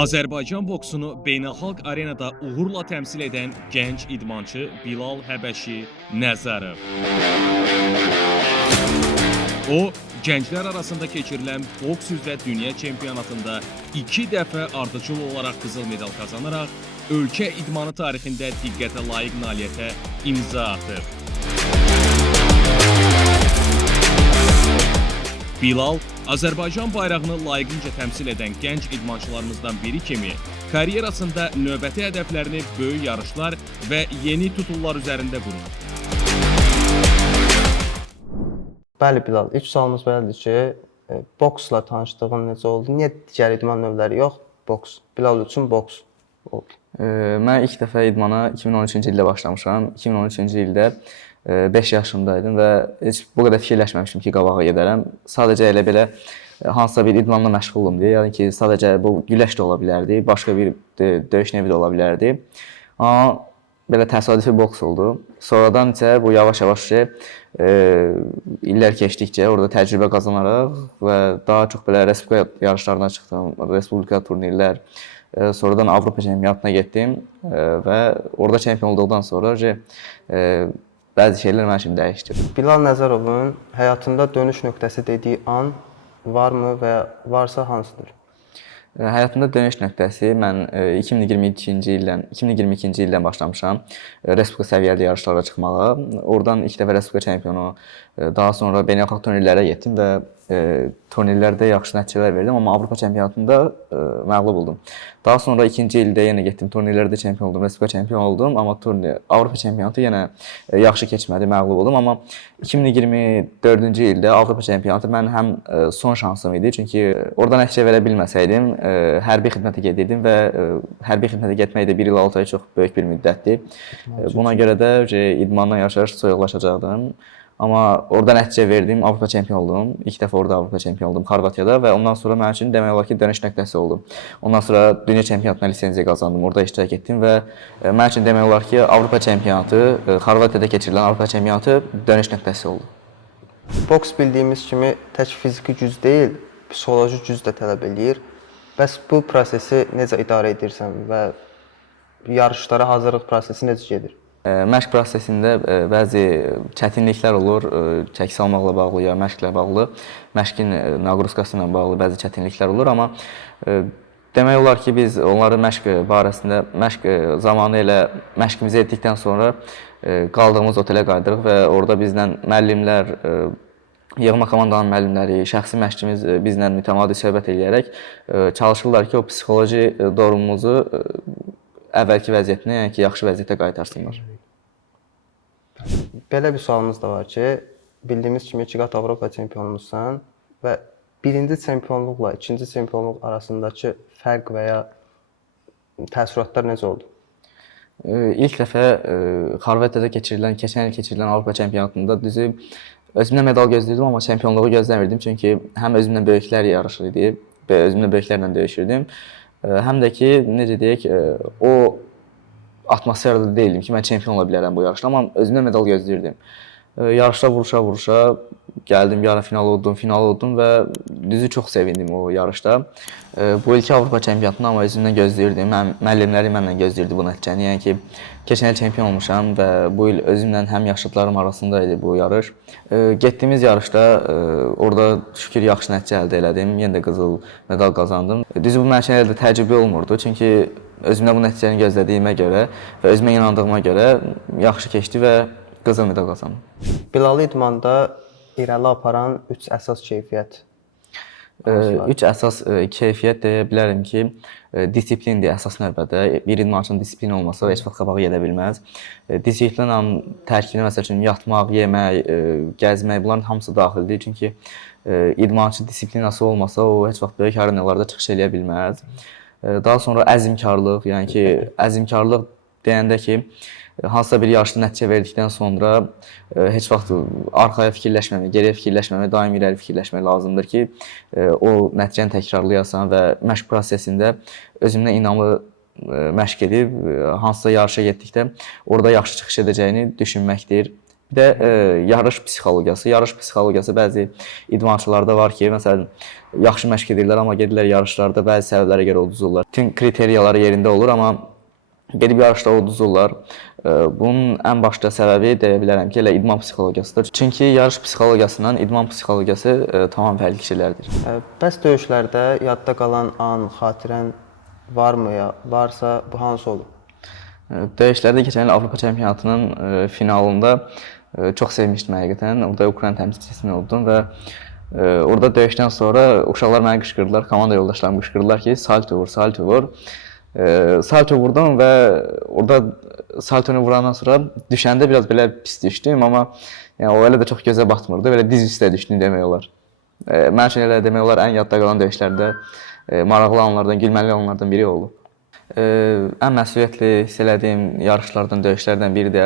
Azərbaycan boksunu beynəlxalq arenada uğurla təmsil edən gənc idmançı Bilal Həbəşi Nəzərov. O, gənclər arasında keçirilən boks üzrə dünya çempionatında 2 dəfə ardıcıl olaraq qızıl medal qazanaraq, ölkə idmanı tarixində diqqətə layiq nailiyyətə imza atıb. Bilal, Azərbaycan bayrağını layiqincə təmsil edən gənc idmançılarımızdan biri kimi karyerasında növbəti hədəflərini böyük yarışlar və yeni titullar üzərində qurur. Bəli Bilal, ilk sualımız belədir ki, boksla tanışdığın necə oldu? Niyə digər idman növləri yox, boks? Bilal üçün boks oldu. Mən ilk dəfə idmana 2013-cü ildə başlamışam. 2013-cü ildə 5 yaşımdaydım və heç bu qədər fikirləşməmişdim ki, qabağa gedərəm. Sadəcə elə belə hansısa bir idmanla məşğuldum deyə, yəni ki, sadəcə bu güləş də ola bilərdi, başqa bir döyüş növü də ola bilərdi. Amma belə təsadüfi boks oldu. Sonradan isə bu yavaş-yavaş illər keçdikcə orada təcrübə qazanaraq və daha çox belə respublika yarışlarına çıxdım, respublika turnirlər. Sonradan Avropa çempionatına getdim və orada çempion olduqdan sonra bəzi şeylər mənim üçün dəyişdi. Bilal Nəzərovun həyatında dönüş nöqtəsi dediyi an varmı və varsa hansıdır? Həyatımda dönüş nöqtəsi mən 2022-ci ildən başlamışam respublika səviyyəli yarışlara çıxmağa. Oradan ilk dəfə respublika çempionu, daha sonra beynəlxalq turnirlərə getdim və turnirlərdə yaxşı nəticələr verdim, amma Avropa çempionatında məğlub oldum. Daha sonra ikinci ildə yenə getdim, turnirlərdə çempion oldum, respublika çempion oldum, amma Avropa çempionatı yenə yaxşı keçmədi, məğlub oldum. Amma 2024-cü ildə Avropa çempionatı mənim həm son şansım idi, çünki orada nəticə verə bilməsəydim, hərbi xidmətə gedirdim və hərbi xidmətə getmək də 1 il 6 ay çox böyük bir müddətdir. Buna görə də idmandan yavaş-yavaş soyuqlaşacaqdım. Amma orada nəticə verdim, Avropa çempion oldum. İlk dəfə orada Avropa çempion oldum Xorvatiyada və ondan sonra mənim üçün demək olar ki, dönüş nöqtəsi oldu. Ondan sonra dünya çempionatına lisenziya qazandım, orada iştirak etdim və mənim üçün demək olar ki, Avropa çempionatı, Xorvatiyada keçirilən Avropa çempionatı dönüş nöqtəsi oldu. Boks bildiyimiz kimi tək fiziki güc deyil, psixoloji güc də tələb eləyir. Bəs bu prosesi necə idarə edirsən və yarışlara hazırlıq prosesi necə gedir? Məşq prosesində bəzi çətinliklər olur, çəki salmaqla bağlı ya məşqlə bağlı, məşqin naqruzkası ilə bağlı bəzi çətinliklər olur, amma demək olar ki, biz onları məşq barəsində, məşq zamanı elə məşqimizi etdikdən sonra qaldığımız otelə qayıdırıq və orada bizlə müəllimlər, yığma komandanın müəllimləri, şəxsi məşqçimiz bizlə mütəmadi söhbət eləyərək çalışırlar ki, o psixoloji durumumuzu əvvəlki vəziyyətinə, yəni ki, yaxşı vəziyyətə qaytarsınlar. Belə bir sualımız da var ki, bildiyimiz kimi 2 qat Avropa çempionumusan və birinci çempionluqla ikinci çempionluq arasındakı fərq və ya təəssüratlar necə oldu? İlk dəfə Xorvatiyada keçən il keçirilən Avropa çempionatında düzü özümdən medal gözləyirdim, amma çempionluğu gözləmirdim, çünki həm özümlə böyüklər yarışır idi, özümlə böyüklərlə döyüşürdüm. Həm də ki, necə deyək, o atmosferdə deyildim ki, mən çempion ola bilərəm bu yarışda, amma özümdən medal gözləyirdim. Yarışda vuruşa-vuruşa gəldim, yarı final oldum və düzü çox sevindim o yarışda. Bu ilki Avropa çempionatını amma özümdən gözləyirdim, müəllimləri mənlə gözləyirdi bu nəticəni. Yəni ki, keçən il çempion olmuşam və bu il özümlə həm yaşıdlarım arasında idi bu yarış. Getdiyimiz yarışda orada şükür yaxşı nəticə əldə elədim, yenə də qızıl medal qazandım. Düzü bu mənim üçün elə də təcrübə olmurdu, çünki özümdən bu nəticəni gözlədiyimə görə və özümə inandığıma görə yaxşı keçdi və qızıl medal qazandım. Bilalı idmanda irəli aparan 3 əsas keyfiyyət. 3 əsas keyfiyyət deyə bilərəm ki, disiplindir əsas növbədə. Bir idmançının disiplini olmasa heç vaxt qabağa gedə bilməz. Disiplin tərkibinə məsəl üçün yatmaq, yemək, gəzmək, bunların hamısı daxildir. Çünki idmançı disiplinası olmasa o heç vaxt böyük arenalarda çıxış eləyə bilməz. Daha sonra əzmkarlıq, yəni ki, əzmkarlıq deyəndə ki, hansısa bir yarışda nəticə verdikdən sonra heç vaxt arxaya fikirləşməmək, geriyə fikirləşməmək, daim irəli fikirləşmək lazımdır ki, o nəticəni təkrarlayasan və məşq prosesində özümdən inamlı məşq edib, hansısa yarışa getdikdə orada yaxşı çıxış edəcəyini düşünməkdir. Bir də yarış psixologiyası. Yarış psixologiyası bəzi idmançılarda var ki, məsələn, yaxşı məşq edirlər, amma gedirlər yarışlarda bəzi səbəblərə görə uduzurlar. Bütün kriteriyaları yerində olur, amma gedib yarışda uduzurlar. Bunun ən başda səbəbi deyə bilərəm ki, elə idman psixologiyasıdır. Çünki yarış psixologiyasından idman psixologiyası tamam fərqli şeylərdir. Bəs döyüşlərdə yadda qalan an, xatirən varmı ya? Varsa bu hansı olub? Döyüşlərdə keçən il Avropa çempionatının finalında çox sevmişdim həqiqətən. Orada Ukrayna təmsilçisi oldum və orada döyüşdən sonra uşaqlar mənə qışqırdılar, komanda yoldaşlarım qışqırdılar ki, salto vur, salto vur. Salto vurdum və orada saltonu vurandan sonra düşəndə biraz belə pis düşdüm, amma yəni, o elə də çox gözə batmırdı, belə diz üstə düşdüm demək olar. Mən üçün elə demək olar ən yadda qalan döyüşlərdə maraqlı anlardan, gülməli anlardan biri oldu. Ən məsuliyyətli hiss elədiyim yarışlardan, döyüşlərdən biri də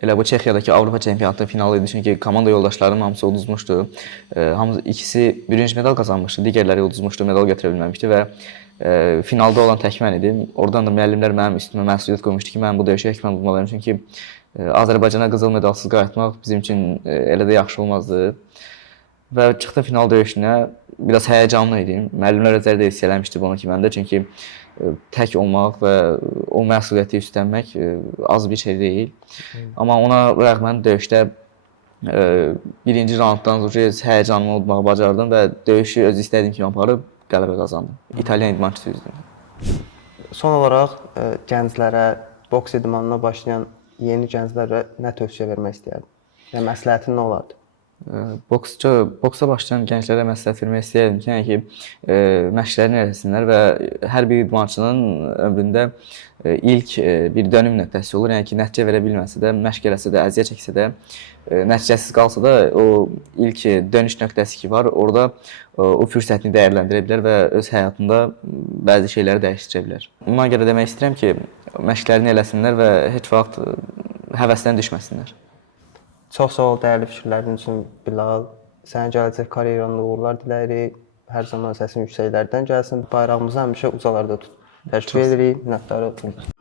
elə bu Çexiyadakı Avropa çempionatının finalı idi. Çünki komanda yoldaşlarım hamısı uduzmuşdu. İkisi bürünc medal qazanmışdı, digərləri uduzmuşdu, medal gətirə bilməmişdi və finalda olan tək mən idim. Oradan da müəllimlər mənim üstümə məsuliyyət qoymuşdu ki, mən bu döyüşə hökmən udmalıyam. Çünki Azərbaycana qızıl medalsız qayıtmaq bizim üçün elə də yaxşı olmazdı. Və çıxdım final döyüşünə, biraz həyəcanlı idim. Müəllimlər özləri də hiss eləmişdi bunu ki, məndə. Çünki tək olmaq və o məsuliyyəti üstlənmək az bir şey deyil. Amma ona rəğmən döyüşdə birinci raunddan həyəcanımı udmağı bacardım və döyüşü öz istədiyim kimi aparıb qələbə qazandım. İtalyan idmançısı üzrə. Son olaraq gənclərə, boks idmanına başlayan yeni gənclərə nə tövsiyə vermək istəyərdin? Yəni məsləhətin nə olardı? Boksa başlayan gənclərə məsləhət vermək istəyirəm ki, yəni ki, məşqlərini eləsinlər və hər bir idmançının ömründə ilk bir dönüm nöqtəsi olur. Yəni ki, nəticə verə bilməsə də, məşq eləsə də, əziyyət çəksə də, nəticəsiz qalsa da o ilk dönüş nöqtəsi ki var, orada o fürsətini dəyərləndirə bilər və öz həyatında bəzi şeyləri dəyişdirə bilər. Buna görə demək istəyirəm ki, məşqlərini eləsinlər və heç vaxt həvəsdən düşməsinlər. Çox sağ ol dəyərli fikirlərin üçün Bilal. Sənə gələcək karyeranda uğurlar diləyirik. Hər zaman səsin yüksəklərdən gəlsin. Bayrağımızı həmişə ucalarda tut. Təşəkkür edirik. Minnətdarıq.